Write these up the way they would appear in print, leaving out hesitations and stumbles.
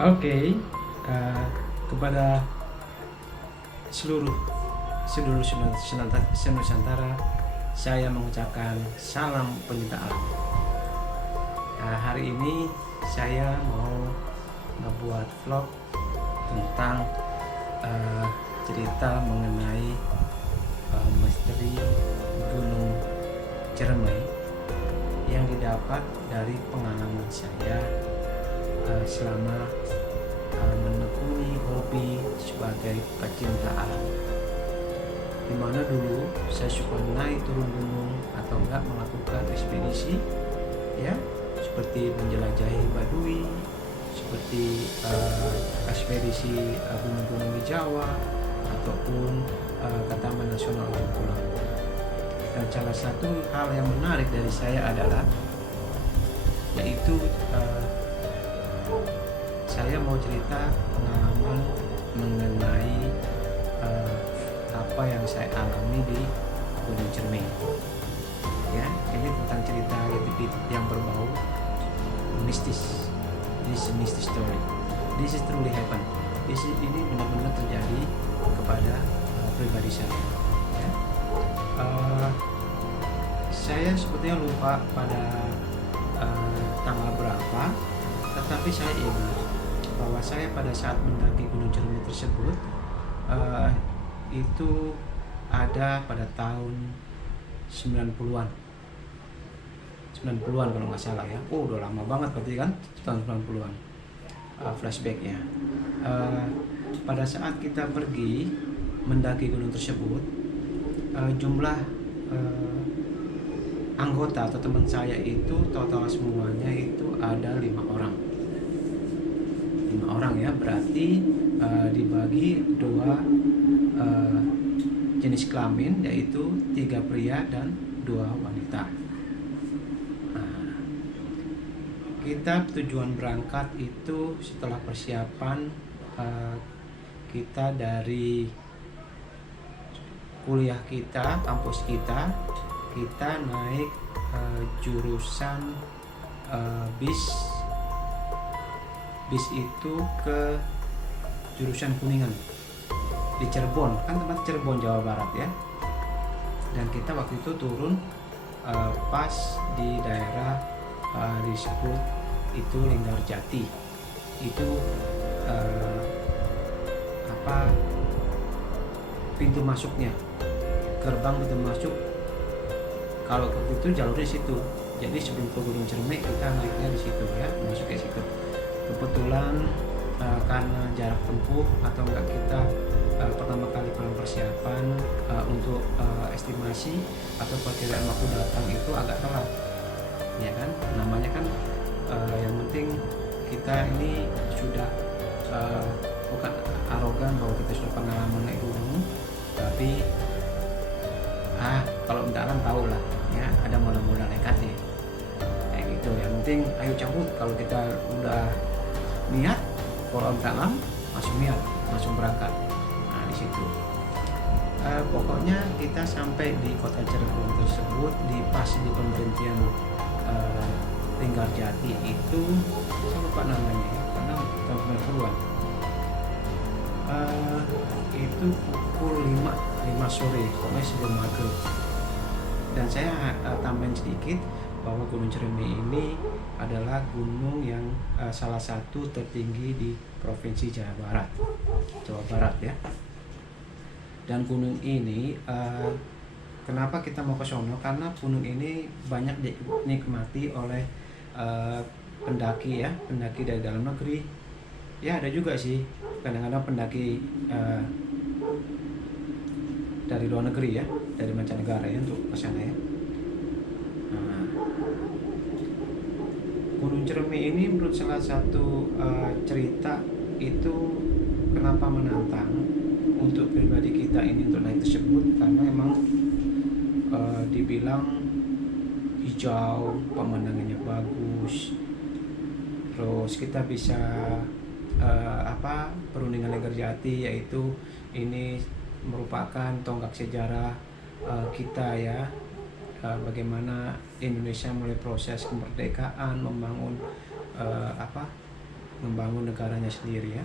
Oke, eh, kepada seluruh seluruh Nusantara, saya mengucapkan salam pencinta alam. Hari ini saya mau membuat vlog tentang cerita mengenai misteri Gunung Ciremai yang didapat dari pengalaman saya selama menekuni hobi sebagai pecinta alam, dimana dulu saya suka naik turun gunung atau enggak melakukan ekspedisi ya, seperti menjelajahi Baduy, seperti ekspedisi gunung-gunung di Jawa ataupun ke Taman Nasional Ujung Kulon. Dan salah satu hal yang menarik dari saya adalah yaitu saya mau cerita pengalaman mengenai apa yang saya alami di Gunung Ciremai. Ya, ini tentang cerita yang berbau mistis. This is a mystic story. This is truly happen. Ini benar-benar terjadi kepada pribadi saya. Ya. Saya sebetulnya lupa pada tanggal berapa, tetapi saya ingat bahwa saya pada saat mendaki Gunung Ciremai tersebut itu ada pada tahun 90-an kalau nggak salah ya. Udah lama banget berarti kan, tahun 90-an. Flashbacknya pada saat kita pergi mendaki gunung tersebut, jumlah anggota atau teman saya itu total semuanya itu ada 5 orang ya, berarti dibagi 2 jenis kelamin, yaitu 3 pria dan 2 wanita. Nah, kita tujuan berangkat itu setelah persiapan kita dari kuliah kita, kampus kita naik jurusan bis itu ke jurusan Kuningan di Cirebon, kan tempat Cirebon, Jawa Barat ya. Dan kita waktu itu turun pas di daerah disebut itu Linggarjati. Itu pintu masuknya, gerbang pintu masuk. Kalau waktu itu jalurnya situ. Jadi sebelum ke Gunung Ciremai kita naiknya di situ ya, masuk ke situ. Kebetulan karena jarak tempuh atau enggak kita pertama kali kurang persiapan untuk estimasi atau perkiraan waktu datang itu agak telat, ya kan? Namanya kan yang penting kita ini sudah bukan arogan bahwa kita sudah pengalaman naik gunung, tapi kalau minta alam tahu lah ya, ada modal-modal nekatnya kayak gitu. Yang penting ayo cabut, kalau kita udah niat, kalau minta alam langsung niat, langsung berangkat. Nah di situ pokoknya kita sampai di kota Cirebon tersebut pas di pemberhentian Linggarjati itu, saya lupa namanya ya, karena tahun 90-an. Itu pukul 5 sore, pokoknya sebelum maghrib. Dan saya tambahin sedikit bahwa Gunung Ciremai ini adalah gunung yang salah satu tertinggi di Provinsi Jawa Barat ya. Dan gunung ini kenapa kita mau ke sono? Karena gunung ini banyak dinikmati oleh pendaki dari dalam negeri. Ya ada juga sih kadang-kadang pendaki dari luar negeri ya, dari mancanegara ya, untuk ke sana ya. Nah, Gunung Ciremai ini menurut salah satu cerita itu kenapa menantang untuk pribadi kita ini untuk naik tersebut, karena memang dibilang hijau, pemandangannya bagus, terus kita bisa perundingan Linggarjati, yaitu ini merupakan tonggak sejarah kita ya, bagaimana Indonesia mulai proses kemerdekaan, membangun membangun negaranya sendiri ya.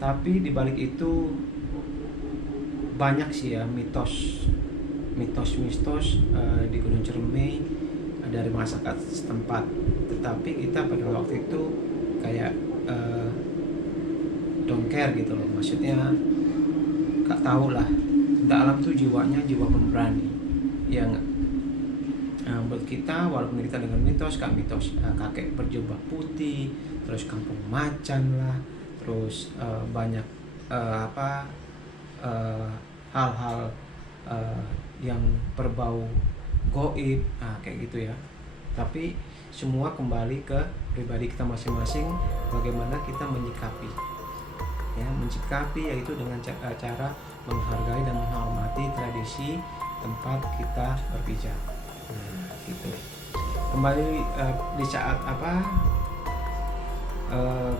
Tapi di balik itu banyak sih ya mitos-mitos di Gunung Ciremai dari masyarakat setempat. Tetapi kita pada waktu itu kayak don't care gitu loh, maksudnya gak tahu lah. Alam tuh jiwanya jiwa pemberani yang buat kita, walaupun kita dengan mitos kakek berjubah putih, terus kampung macan lah, terus banyak hal-hal yang berbau goib, kayak gitu ya. Tapi semua kembali ke pribadi kita masing-masing, bagaimana kita menyikapi yaitu dengan cara menghargai dan menghormati tradisi tempat kita berpijak. Gitu. Kembali di saat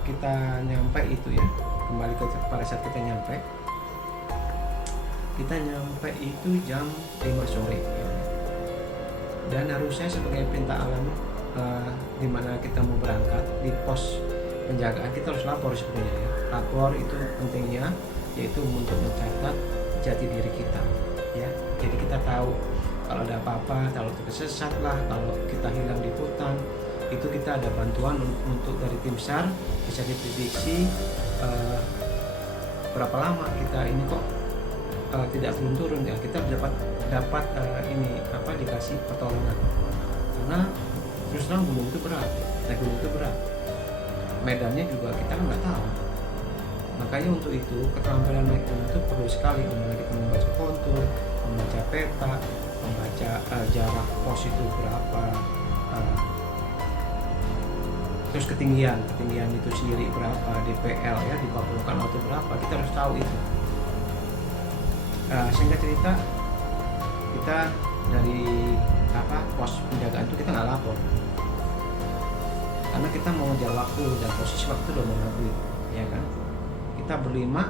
kita nyampe itu ya, kembali pada saat kita nyampe itu jam 5 sore ya. Dan harusnya sebagai perintah alam dimana kita mau berangkat di pos penjagaan, kita harus lapor sebenarnya ya. Lapor itu pentingnya, yaitu untuk mencatat jati diri kita ya. Jadi kita tahu kalau ada apa-apa, kalau tersesat lah, kalau kita hilang di hutan, itu kita ada bantuan untuk dari tim SAR, bisa diprediksi berapa lama kita ini kok tidak turun ya. Kita dapat dikasih pertolongan, karena terus terang gunung itu berat, naik gunung itu berat, medannya juga kita kan nggak tahu. Makanya untuk itu keterampilan naik gunung itu perlu sekali, dimana kita membaca kontur, membaca peta, membaca jarak pos itu berapa, terus ketinggian itu sendiri berapa, DPL ya, di bawah permukaan laut berapa, kita harus tahu itu. Singkat cerita, kita dari pos penjagaan itu kita nggak lapor, karena kita mau ngejar waktu dan posisi waktu udah mau habis ya kan. Kita berlima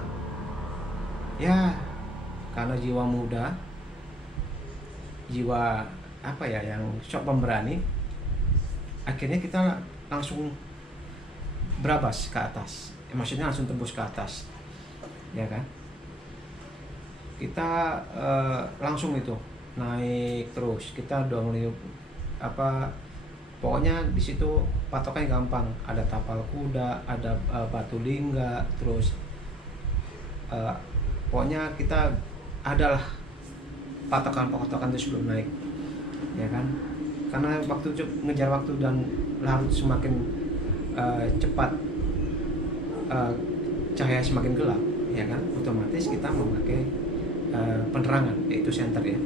ya, karena jiwa muda, jiwa yang sok pemberani, akhirnya kita langsung berabas ke atas, maksudnya langsung tembus ke atas ya kan. Kita langsung itu naik terus, kita udah mulai pokoknya di situ patokannya gampang, ada tapal kuda, ada batu lingga, terus pokoknya kita adalah patokan itu sebelum naik ya kan. Karena ngejar waktu dan larut semakin cepat, cahaya semakin gelap ya kan, otomatis kita memakai penerangan, yaitu senter ya.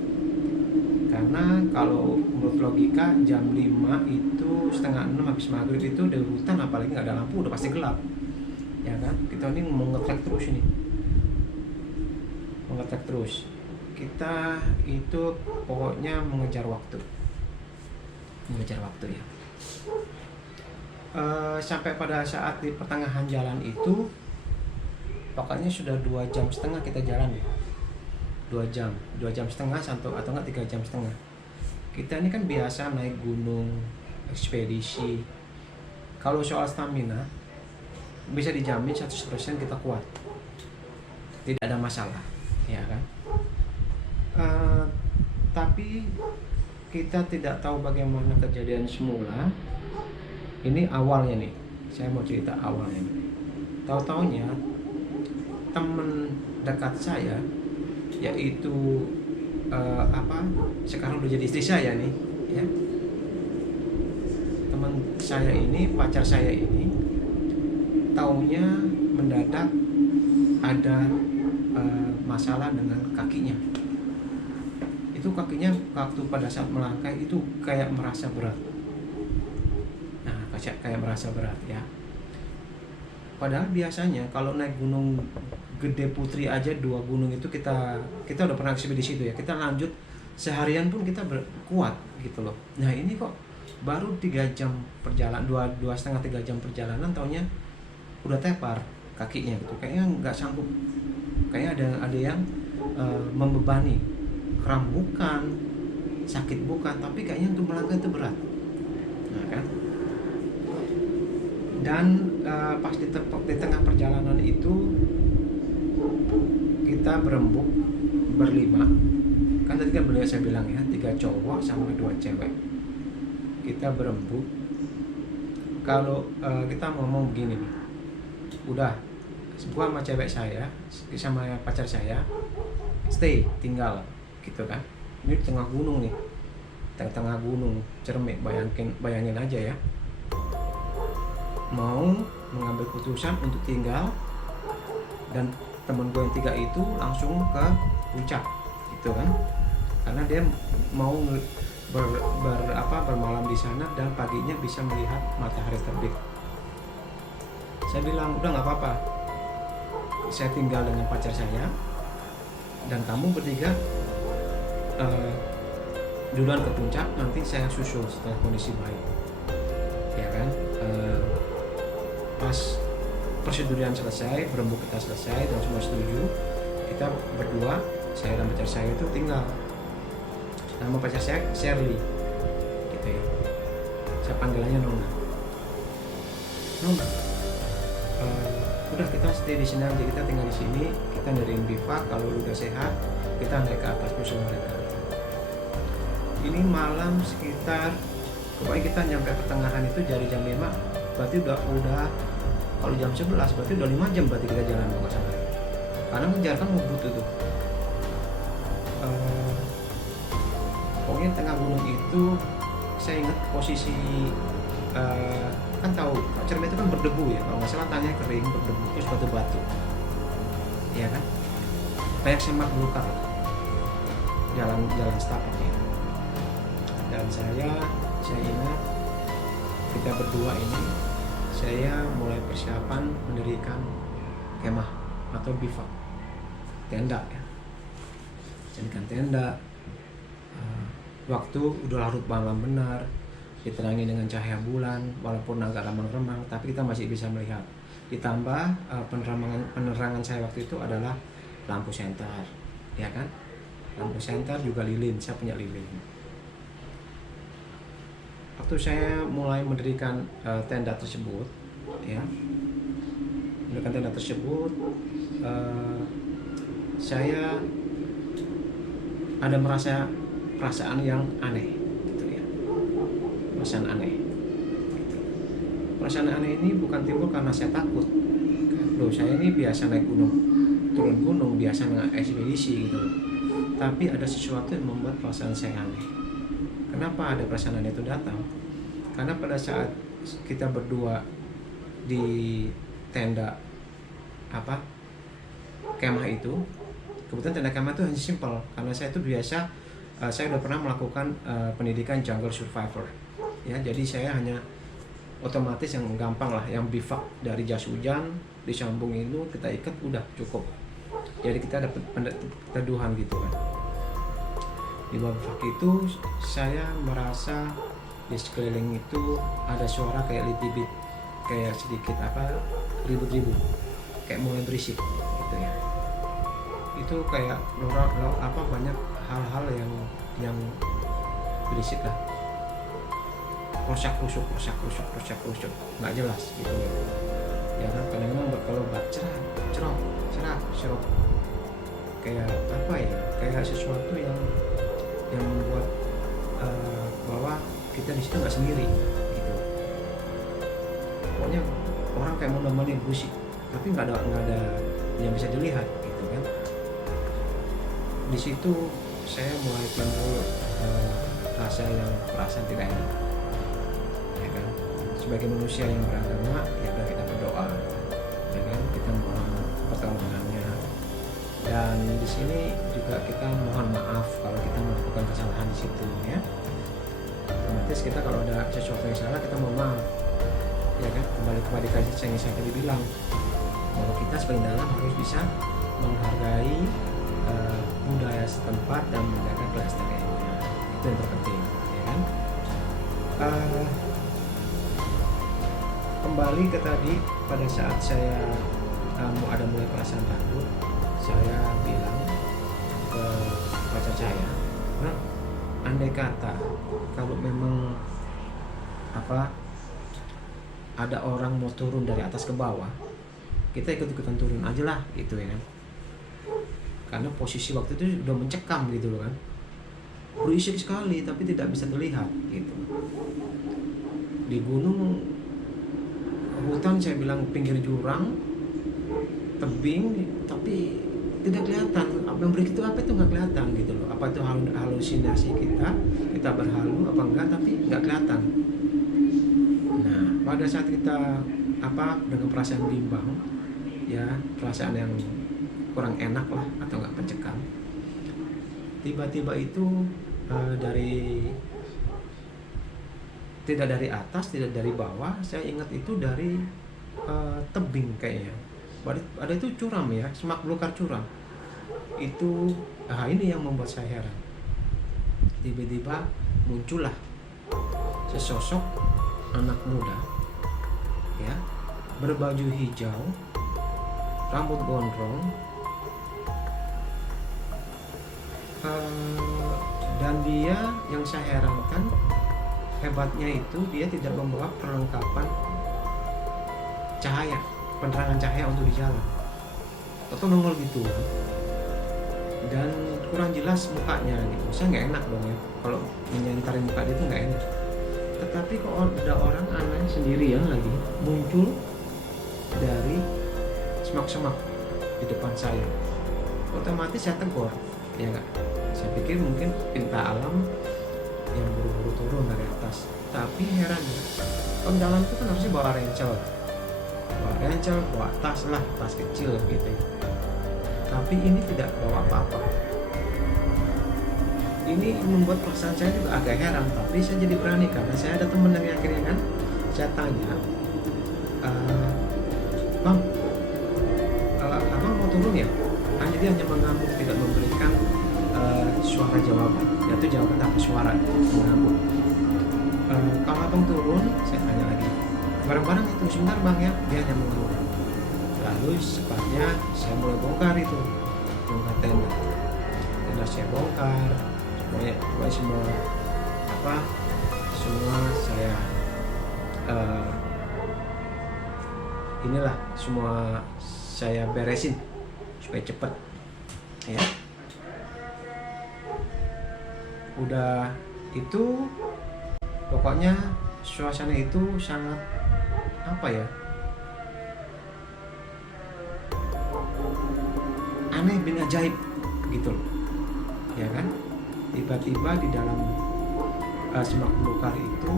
Karena kalau menurut logika jam 5 itu setengah 6 habis maghrib itu di hutan, apalagi nggak ada lampu, udah pasti gelap ya kan. Kita ini mau nge-track terus, kita itu pokoknya mengejar waktu ya. Sampai pada saat di pertengahan jalan itu pokoknya sudah 2,5 jam kita jalan ya. 2 jam setengah atau enggak 3,5 jam. Kita ini kan biasa naik gunung, ekspedisi. Kalau soal stamina bisa dijamin 100% kita kuat, tidak ada masalah ya kan. Tapi kita tidak tahu bagaimana kejadian semula. Ini awalnya nih, saya mau cerita awalnya nih. Tahu-taunya teman dekat saya, yaitu sekarang udah jadi istri saya nih ya. Teman saya ini, pacar saya ini, taunya mendadak ada masalah dengan kakinya. Itu kakinya waktu pada saat melangkah itu kayak merasa berat. Kayak merasa berat ya. Padahal biasanya kalau naik gunung Gede Putri aja, 2 gunung itu kita udah pernah ekspedisi itu ya. Kita lanjut seharian pun kita kuat gitu loh. Nah ini kok baru 3 jam perjalanan, 2,5-3 jam perjalanan, taunya udah tepar kakinya gitu. Kayaknya nggak sanggup. Kayaknya ada yang membebani. Kram bukan, sakit bukan, tapi kayaknya untuk melangkah itu berat. Nah kan. Dan pas di tengah perjalanan itu kita berembuk berlima. Kan tadi kan benar saya bilang ya, 3 cowok sama 2 cewek. Kita berembuk. Kalau kita ngomong begini nih, udah gua sama cewek saya sama pacar saya stay tinggal gitu kan. Ini di tengah gunung nih, tengah gunung Cermek, bayangin aja ya, mau mengambil keputusan untuk tinggal, dan temen gue yang 3 itu langsung ke puncak gitu kan, karena dia mau bermalam di sana dan paginya bisa melihat matahari terbit. Saya bilang udah nggak apa-apa, saya tinggal dengan pacar saya dan kamu bertiga duluan ke puncak, nanti saya susul setelah kondisi baik, ya kan. Pas persetujuan selesai, berembuk kita selesai dan semua setuju, kita berdua, saya dan pacar saya itu tinggal. Nama pacar saya Shirley gitu ya, saya panggilannya Nona. Udah kita stay di sini aja, kita tinggal di sini, kita nerin bivak, kalau udah sehat kita naik ke atas musuh mereka. Ini malam sekitar, pokoknya kita nyampe pertengahan itu dari jam 5, berarti udah kalau jam 11 berarti udah 5 jam berarti kita jalan kalau nggak salah. Karena mengejar kan mau butuh tuh. Pokoknya tengah gunung itu saya ingat posisi kan tahu Cermek itu kan berdebu ya, kalau nggak salah tanahnya kering berdebu terus batu-batu, ya kan, kayak semak belukar jalan setapaknya. Dan saya ingat kita berdua ini, saya mulai persiapan mendirikan kemah atau bivak, tenda ya, jadikan tenda. Waktu udah larut malam benar, diterangi dengan cahaya bulan, walaupun agak remang-remang, tapi kita masih bisa melihat. Ditambah penerangan saya waktu itu adalah lampu senter, ya kan? Lampu senter juga lilin, saya punya lilin. Waktu saya mulai mendirikan tenda tersebut, ya, saya ada perasaan yang aneh, gitu ya, perasaan aneh. Perasaan aneh ini bukan timbul karena saya takut. Loh, saya ini biasa naik gunung, turun gunung, biasa naik ekspedisi gitu. Tapi ada sesuatu yang membuat perasaan saya aneh. Kenapa ada perasaan aneh itu datang? Karena pada saat kita berdua di tenda kemah itu, kebetulan tenda kemah itu hanya simpel, karena saya itu biasa, saya udah pernah melakukan pendidikan jungle survivor, ya, jadi saya hanya otomatis yang gampang lah, yang bivak dari jas hujan disambung itu kita ikat udah cukup, jadi kita dapat teduhan gitu kan. Di bivak itu saya merasa di sekeliling itu ada suara kayak litibit, kayak sedikit ribut-ribut, kayak mulai berisik gitu ya. Itu kayak banyak hal-hal yang berisik lah, rusak rusuk nggak jelas gitu ya kan. Kadang-kadang kalau cerah kayak kayak sesuatu yang membuat bahwa kita di situ nggak sendiri gitu. Pokoknya orang kayak mau nemenin musik, tapi nggak ada yang bisa dilihat gitu kan. Di situ saya mulai timbul perasaan tidak enak, ya kan. Sebagai manusia yang beragama, ya udah kita berdoa, ya kan, kita mohon pertolongannya. Dan di sini juga kita mohon maaf kalau kita melakukan kesalahan di situ, ya. Otomatis kita kalau ada sesuatu yang salah kita mohon maaf, ya kan. Kembali kepada kajian yang saya tadi bilang, bahwa kita sebagai dalam harus bisa menghargai budaya setempat dan menjaga kelestariannya, itu yang terpenting, ya kan. Kembali ke tadi, pada saat saya ada mulai perasaan takut, saya bilang ke pacar saya, nah, andai kata kalau memang ada orang mau turun dari atas ke bawah, kita ikut-ikutan turun aja lah gitu ya kan, karena posisi waktu itu udah mencekam gitu loh kan, berisik sekali tapi tidak bisa terlihat gitu. Di gunung, hutan saya bilang pinggir jurang, tebing, tapi tidak kelihatan apa yang begitu, apa itu nggak kelihatan gitu loh, apa itu halusinasi kita berhalu apa enggak, tapi nggak kelihatan. Nah pada saat kita dengan perasaan bimbang ya, perasaan yang kurang enak lah atau nggak mencekam, tiba-tiba itu tidak dari atas, tidak dari bawah, saya ingat itu dari tebing kayaknya. Ada itu curam ya, semak belukar curam. Itu ini yang membuat saya heran. Tiba-tiba muncullah sesosok anak muda ya, berbaju hijau, rambut gondrong, dan dia yang saya herankan, hebatnya itu dia tidak membawa perlengkapan cahaya, penerangan cahaya untuk di jalan, atau nongol gitu, dan kurang jelas mukanya gitu. Saya nggak enak dong ya kalau menyentarin muka dia itu nggak enak. Tetapi kok ada orang aneh sendirian lagi muncul dari semak-semak di depan saya, otomatis saya tegur ya nggak. Saya pikir mungkin pinta alam yang buru-buru turun dari atas. Tapi herannya, jalan itu kan harusnya bawa ransel, bawa tas lah, tas kecil gitu ya. Tapi ini tidak bawa apa-apa. Ini membuat perasaan saya juga agak heran, tapi saya jadi berani karena saya ada teman yang akhirnya kan, saya tanya, Bang, abang mau turun ya? Dia hanya mengangguk, tidak memberikan suara jawaban, yaitu jawaban tanpa suara, mengangguk. Kalau abang turun, saya tanya lagi, barang-barang itu sebentar bang ya, dia hanya mengangguk. Lalu sepatnya saya mulai bongkar tenda saya bongkar, semua saya semua saya beresin supaya cepet ya. Udah itu pokoknya suasana itu sangat aneh bin ajaib gitu loh ya kan. Tiba-tiba di dalam semak belukar itu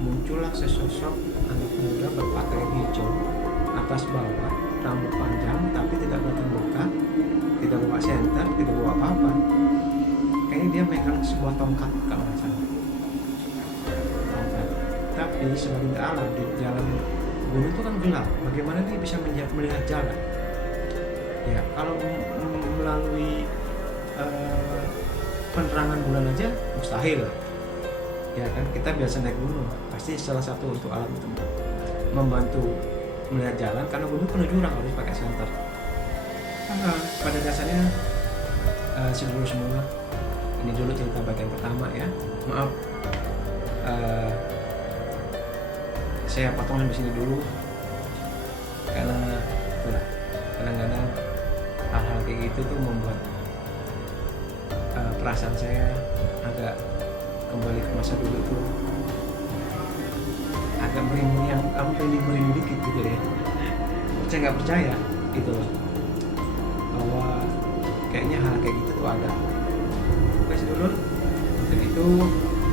muncullah sesosok anak muda berpakaian hijau atas bawah, rambut panjang tapi tidak kelihatan muka, tidak bawa senter, tidak bawa apa-apa. Kayaknya dia megang sebuah tongkat kalau nggak salah. Tapi semakin ke alam, di jalan gunung itu kan gelap, bagaimana dia bisa melihat jalan ya. Kalau melalui penerangan bulan aja mustahil ya kan. Kita biasa naik gunung, pasti salah satu untuk alat itu membantu melihat jalan, karena gunung penuh jurang, harus pakai senter. Pada dasarnya sedulur semua, ini dulu cerita bagian pertama ya. Maaf saya potongan di sini dulu karena itulah, kadang-kadang hal-hal kayak gitu tuh membuat perasaan saya agak kembali ke masa dulu tuh, agak merinding dikit gitu ya. Saya nggak percaya gitu loh, bahwa kayaknya hal kayak gitu tuh ada. Oke sedulur, untuk itu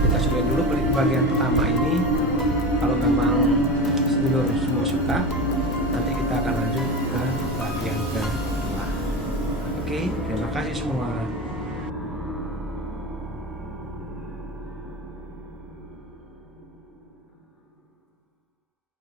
kita sudah dulu bagian pertama ini. Kalau memang sedulur semua suka, nanti kita akan lanjut ke bagian kedua. Oke, terima kasih semua.